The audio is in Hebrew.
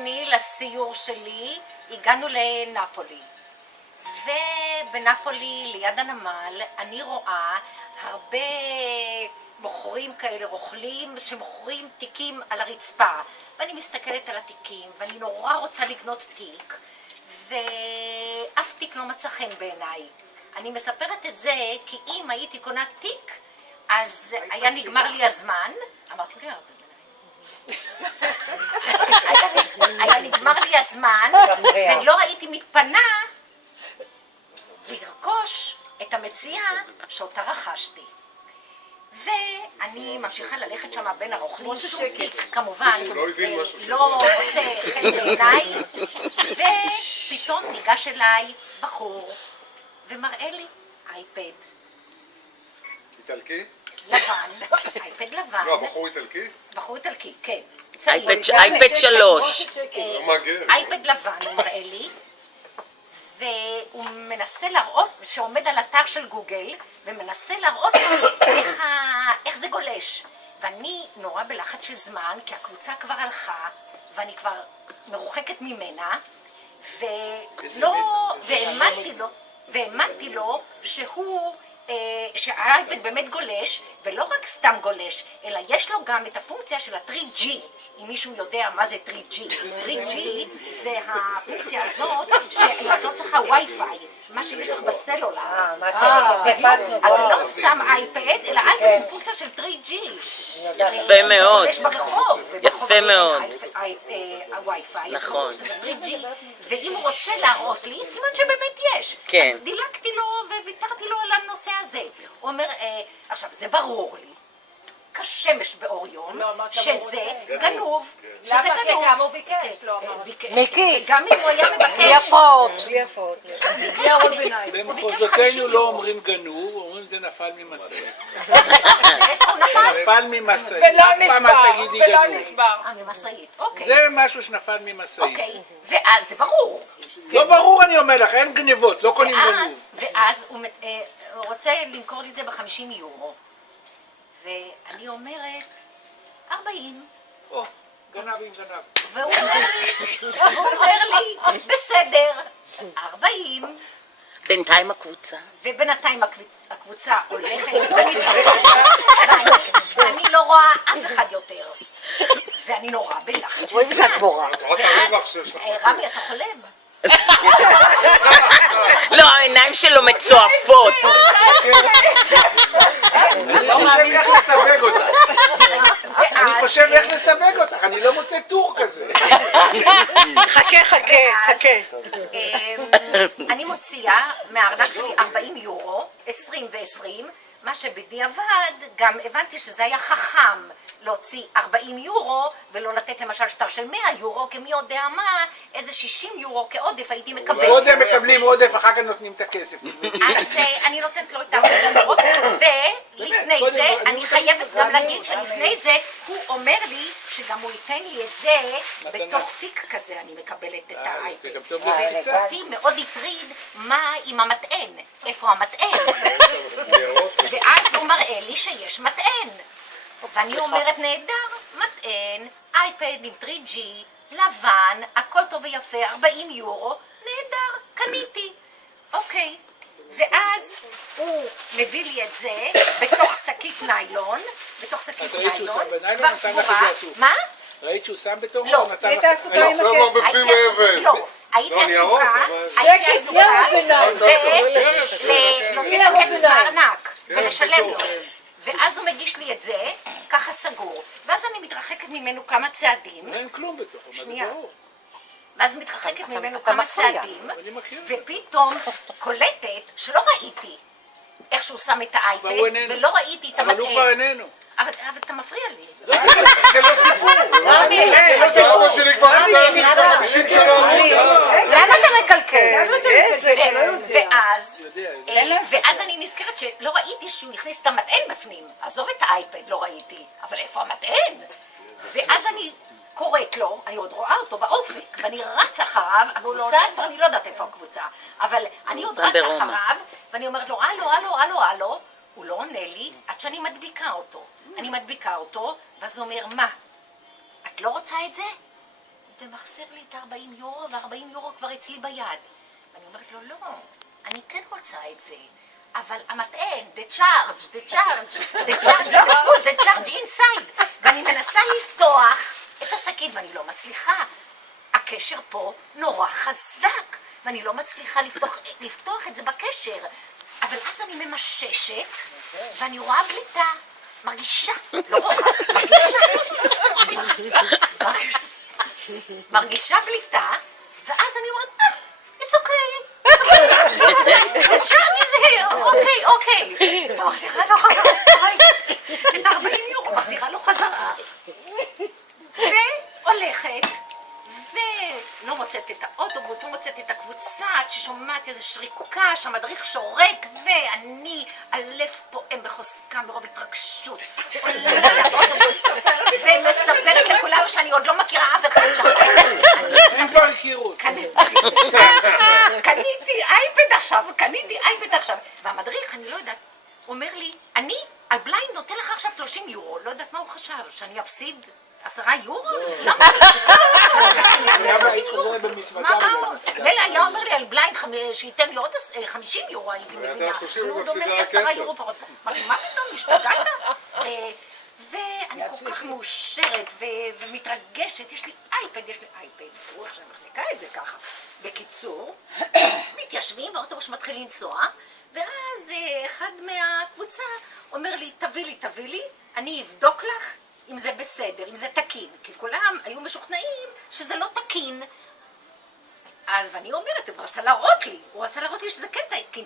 שני לסיור שלי, הגענו לנפולי. ובנפולי, ליד הנמל, אני רואה הרבה מוכרים כאלה, רוכלים שמוכרים תיקים על הרצפה. ואני מסתכלת על התיקים, ואני נורא רוצה לקנות תיק, ואף תיק לא מצא חן בעיניי. אני מספרת את זה כי אם הייתי קונה תיק, אז היה נגמר לי הזמן. אמרתי לי, היה נגמר לי הזמן, ולא הייתי מתפנה לרכוש את המציאה שאותה רכשתי. ואני ממשיכה ללכת שם בין הרוכלים, שום תיק כמובן לא רוצה חן בעיניי, ופתאום ניגש אליי בחור ומראה לי אייפד. איטלקי? לבן, אייפד לבן. לא, בחור איטלקי? בחור איטלקי, כן. אייפד 3. אייפד לבן הוא מראה לי, והוא מנסה להראות, שעומד על אתר של גוגל, ומנסה להראות איך זה גולש. ואני נורא בלחץ של זמן, כי הקבוצה כבר הלכה, ואני כבר מרוחקת ממנה, והאמנתי לו שהאייפד באמת גולש, ולא רק סתם גולש, אלא יש לו גם את הפונקציה של ה-3G. אם מישהו יודע מה זה 3G. 3G זה הפונקציה הזאת שאת לא צריכה וי-פיי, מה שיש לך בסלולר. אז זה לא סתם אייפד, אלא אייפד עם פונקציה של 3G. יפה מאוד. יש ברחוב. יפה מאוד. הווי-פיי. נכון. זה 3G. ואם הוא רוצה להראות לי, סימן שבאמת יש. כן. אז דילגתי לו וויתרתי לו על הנושא הזה. הוא אומר, עכשיו, זה ברור לי. כשמש באור יום, שזה גנוב, שזה גנוב. למה הוא ביקש? לא אמר. מיקי, גם אם הוא היה מבקש... בלי הפרעות. במחוזותינו לא אומרים גנוב, אומרים זה נפל ממסעית. איפה הוא נפל? נפל ממסעית. ולא אף פעם אל נשבר, תגידי ולא גנוב. נשבר. ממשאית, אוקיי. זה משהו שנפל ממסעית. אוקיי, ואז זה ברור. לא ברור אני אומר לך, אין גנבות, לא קונים גנוב. ואז הוא רוצה למכור לי את זה ב50 יורו. ואני אומרת, 40. או, גנב עם גנב. והוא אומר לי, בסדר, 40. בינתיים הקבוצה. ובינתיים הקבוצה הולכת ואני לא רואה אף אחד יותר. ואני נורא בלחץ של זמן. רמי, אתה חולם? לא, העיניים שלו מצועפות. אני חושב איך לסווג אותך, אני לא מוצא טור כזה. חכה. אני מוציאה מהארנק שלי 40 יורו, 20 ו-20, מה שבדיעבד גם הבנתי שזה היה חכם להוציא 40 יורו ולא לתת למשל שטר של 100 יורו, כי מי יודע מה, איזה 60 יורו כעודף הייתי מקבלת. קודם מקבלים עודף, אחר כך נותנים את הכסף. אז אני נותנת לו את 40 יורו, ולפני זה, אני חייבת גם להגיד שלפני זה, הוא אומר לי שגם הוא ייתן לי את זה בתוך תיק כזה, אני מקבלת את האייפד. ואותי מאוד הטריד מה עם המטען, איפה המטען. ואז הוא מראה לי שיש מטען. ואני אומרת, נהדר, מטען, אייפד עם 3G, לבן, הכל טוב ויפה, 40 יורו, נהדר, קניתי. אוקיי. ואז הוא מביא לי את זה בתוך שקית ניילון, כבר סגורה. מה? ראית שהוא שם בתוכו? לא. היית עסוקה עם לא, הייתי עסוקה להוציא את הכסף מהארנק ולשלם לו. ואז הוא מגיש לי את זה, ככה סגור. ואז אני מתרחקת ממנו כמה צעדים. אין כלום בתוכו, מה זה שנייה. ברור? ואז מתרחקת ממנו כמה צעדים, ופתאום קולטת שלא ראיתי איך שהוא שם את האייפד, ולא ראיתי את המטען. אבל הוא כבר איננו. אבל אתה מפריע לי. זה לא סיפור. זה אבא שלי כבר סיפר לי 50 שנה. למה אתה מקלקל? ואז אני נזכרת שלא ראיתי שהוא הכניס את המטען בפנים. עזוב את האייפד, לא ראיתי. אבל איפה המטען? ואז אני קוראת לו, אני עוד רואה אותו באופק, ואני רצה אחריו, הקבוצה, כבר אני לא יודעת איפה הקבוצה, אבל אני עוד רצה אחריו, ואני אומרת לו, הלו, הוא לא עונה לי עד שאני מדביקה אותו. אני מדביקה אותו, ואז הוא אומר, מה? את לא רוצה את זה? ומחזיר לי את 40 יורו, ו40 יורו כבר אצלי ביד. ואני אומרת לו, לא, אני כן רוצה את זה, אבל המטען, the charge, the charge inside. ואני מנסה לפתוח את השקית ואני לא מצליחה. הקשר פה נורא חזק, ואני לא מצליחה לפתוח את זה בקשר. אבל אז אני ממששת, ואני רואה בליטה, מרגישה, לא רואה, מרגישה בליטה, ואז אני אומרת, it's okay, the charge is here, אוקיי. ומחזירה לו חזרה, את 40 יורו, מחזירה לו חזרה, והולכת, ולא מוצאת את האוטובוס, לא מוצאת את הקבוצה, ששומעת איזו שריקה, שהמדריך שורק, ואני, הלב פועם בחוזקה מרוב התרגשות, עולה לאוטובוס, ומספרת לכולם שאני עוד לא מכירה אף אחד שם. הם כבר הכירו. קניתי אייפד עכשיו, והמדריך, אני לא יודעת, אומר לי, אני על בליינד נותן לך עכשיו 30 יורו, לא יודעת מה הוא חשב, שאני אפסיד 10 יורו? למה? מילא היה אומר לי על בליינד שייתן לי עוד 50 יורו, הייתי מבינה. הוא אומר לי 10 יורו פחות. אמרתי, מה פתאום, השתגעת? ואני כל כך מאושרת ומתרגשת, יש לי אייפד, תראו איך שאני מחזיקה את זה ככה. בקיצור, מתיישבים והאוטובוס מתחיל לנסוע, ואז אחד מהקבוצה אומר לי, תביא לי, אני אבדוק לך אם זה בסדר, אם זה תקין, כי כולם היו משוכנעים שזה לא תקין. אז ואני אומרת, הוא רצה להראות לי שזה כן תקין.